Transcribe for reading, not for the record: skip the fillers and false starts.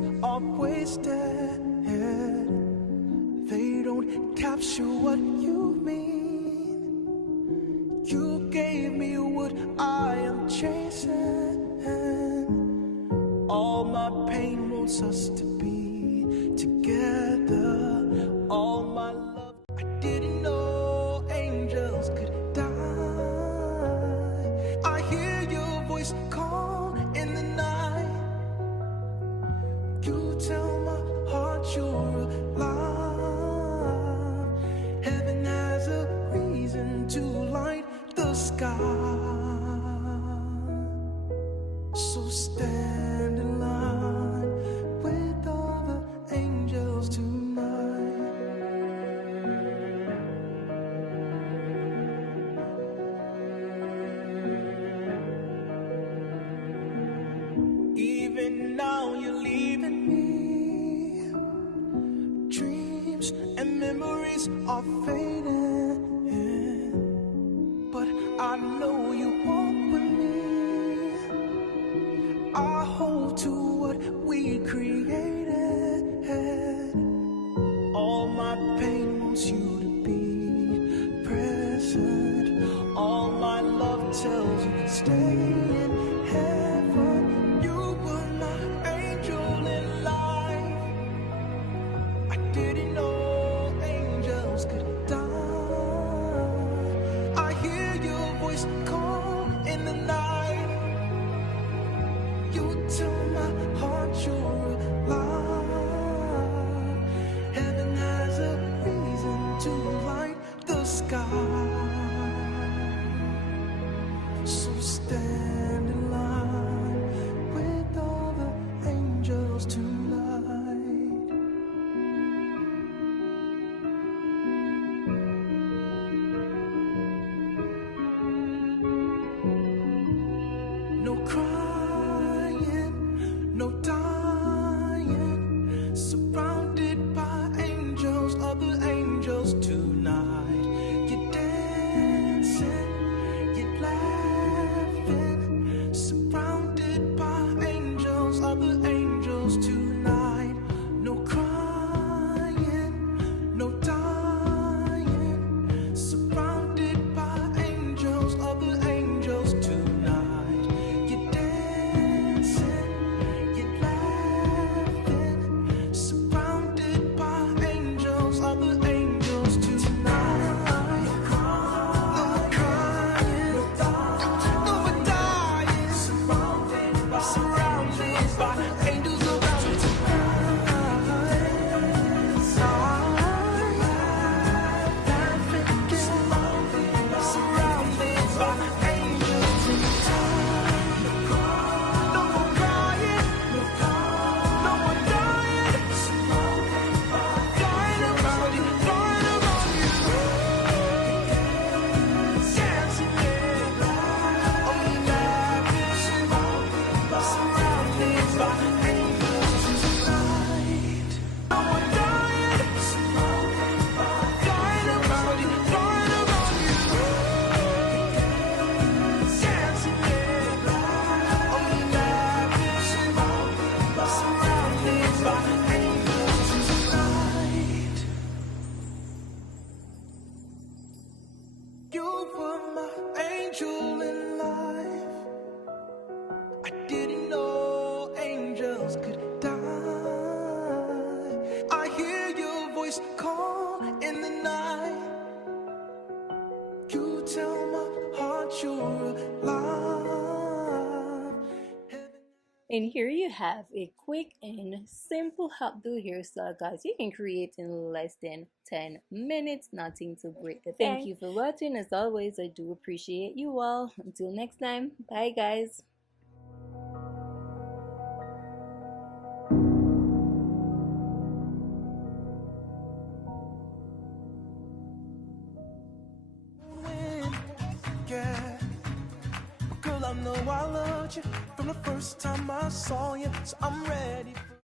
memories are wasted. They don't capture what you mean. You gave me what I am chasing. All my pain wants us to be together. All my love, I didn't know angels could die. I hear your voice call in the night. You tell my heart you're alive. Heaven has a reason to light the sky. So stand in line with other angels tonight. Even now you're leaving me. Dreams and memories are fading, but I know you walk with me. I hold to what we created. All my pain wants you to be present. All my love tells you to stay in heaven. You were my angel in life. I didn't know angels could die. I hear your voice call in the night. You tell my heart you're alive. Heaven has a reason to light the sky. So stand in line with all the angels tonight. No crying, no dying, surrounded by angels, other angels tonight. You're dancing, you're laughing, surrounded by angels, other angels tonight. No crying, no dying, surrounded by angels, other angels tonight. You're dancing, you're laughing, surrounded by angels, other angels tonight. No crying, no dying, surrounded by angels around you tonight. Surrounded by angels tonight. No more crying, no more dying, flying around you, dancing, only laughing, surrounded by angels tonight. No more dying, flying around you, dancing, only laughing, surrounded by angels tonight. You were my angel in life. I didn't know angels could die. I hear your voice call in the night. You tell my heart you're alive. And here you have a quick and simple Updo hairstyle, guys. You can create in less than 10 minutes, nothing to break the bank. Thank you for watching. As always, I do appreciate you all. Until next time, bye guys. Yeah, girl, I know I loved you from the first time I saw you, so I'm ready for